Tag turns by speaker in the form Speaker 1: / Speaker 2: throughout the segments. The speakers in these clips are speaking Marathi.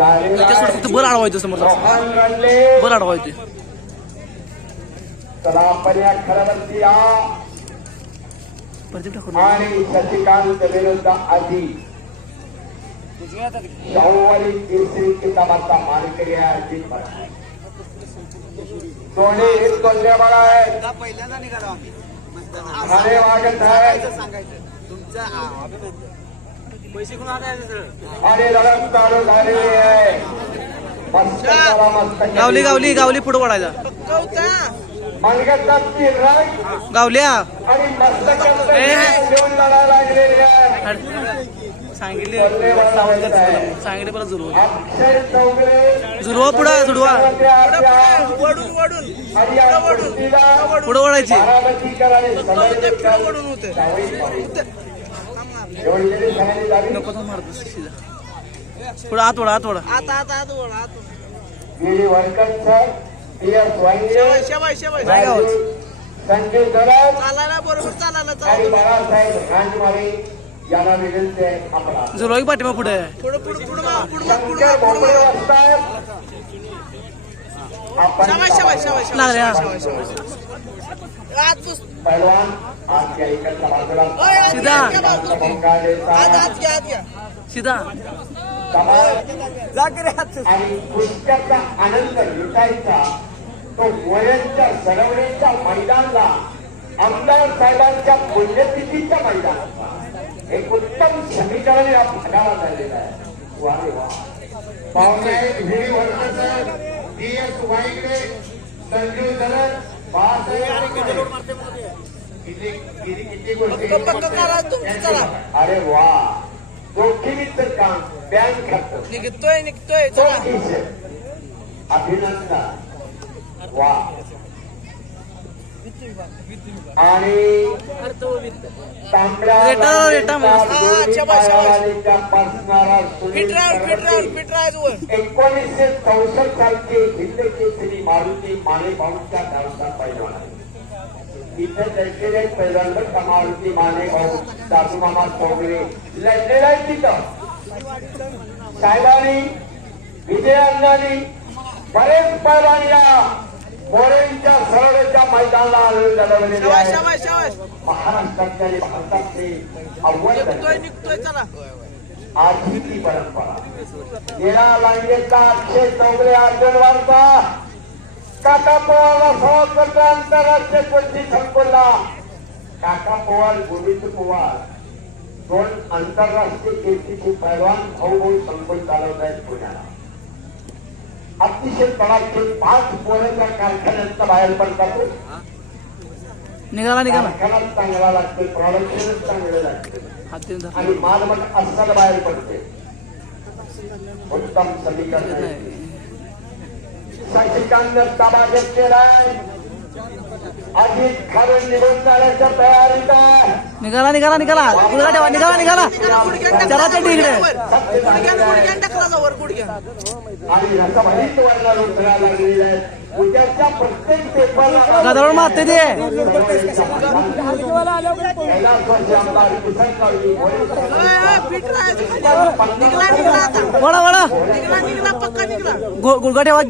Speaker 1: आहे
Speaker 2: त्याच्यासोबत फक्त बर अडवायचं
Speaker 1: रनले
Speaker 2: बर अडवायचे प्रदीप ठाकूर.
Speaker 1: आणि शशिकांत विरुद्ध आधी. शाहूवाली केसरी किताबाचा मानकरी आहे दोन्ही हित दोन्ही बळा आहेत?
Speaker 3: पहिल्यांदा निघालो आम्ही.
Speaker 1: वागत आहेत
Speaker 3: सांगायचं तुमचा पैसे कोण आणायचे.
Speaker 2: गावली गावली गावली पुढे
Speaker 1: रंग
Speaker 2: गावल्या.
Speaker 1: आणि मस्त
Speaker 2: ए.
Speaker 1: घेऊन लढायला लागलेली आहे.
Speaker 2: सांगितले.
Speaker 1: मला.
Speaker 2: सांगितले
Speaker 1: अक्षय चौगले
Speaker 2: जुळवा पुढं
Speaker 1: कुस्तीला
Speaker 2: पुढे वळायची. नको तर मारतो सीधा पुढे आत वडा आत वडा
Speaker 3: आता आता आता आता शेवाय शेवाय
Speaker 2: नाही
Speaker 3: चालायला बरोबर चालायला
Speaker 2: की पाठीमा पुढे?
Speaker 3: पुढं शेवाय शेवाय शेवाय
Speaker 2: हा.
Speaker 3: शेवाय शेवाय आत
Speaker 1: पैलवान आज या इकडच्या बाजूला
Speaker 2: सीधा. सीधा।
Speaker 1: आणि आनंद लुटायचा तो वयांच्या सडवण्याच्या मैदानला आमदार साहेबांच्या पुण्यतिथीच्या मैदानात. एक उत्तम समीकरण या भागाला झालेलं आहे. वा रे वा. पाहुणे व्हिडी वर्कर डी एस वाईकडे संजीव धरण अरे वा. जोखीमीचं काम बँक खातं
Speaker 3: निघतोय निघतोय
Speaker 1: अभिनंदन. वा. आणि
Speaker 2: रेटा- म्हणजे.
Speaker 1: एकोणीसशे चौसष्ट सालचे हिंद केसरी मारुती माने भाऊंच्या गावचा पैलवान आहे इथे दर्शने पहिल्यांदा का मारुती माने भाऊ सासूमामा चौगले लढलेला आहे तिथं. साहेबांनी विजयान्नानी बरेच पैलवान या मोरेंच्या सरळच्या मैदानाला आलेले लढवलेले
Speaker 3: शेवाय
Speaker 1: आहेत
Speaker 3: शेवाय शेवाय
Speaker 1: महाराष्ट्रातले आणि भारतातले अव्वल आजही ती परंपरा. गेला लांगेचा अक्षय चौगले अर्जनवारचा काका पवारला सहज करता आंतरराष्ट्रीय कुस्ती संकुलला. काका पवार गोविंद पवार दोन आंतरराष्ट्रीय कीर्तीचे पैलवान भाऊ भाऊ संकुल चालवत आहेत पुण्याला. अतिशय तडाखे पाच पोरांच्या कारखान्यात बाहेर पडतात
Speaker 2: निघाला निघाला.
Speaker 1: कारखानाच चांगला लागते प्रोडक्शनच चांगलं लागते. आणि मालमठ अस्सल बाहेर पडते उत्तम समीकरण. शशिकांत ताबा आहे
Speaker 2: निघाला निघाला निघाला. गुडघा ठेवा निघाला निघाला. चला ते तिकडे
Speaker 3: गुडघ्यान गुडघ्यान टाकला जा वर गुडघ्यान
Speaker 1: आणि उद्याच्या प्रत्येक पेपरला
Speaker 2: मारते ते वडा वडा
Speaker 3: निघला
Speaker 2: ठेवा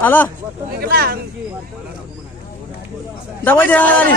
Speaker 2: आला. दबाई द्या आणि.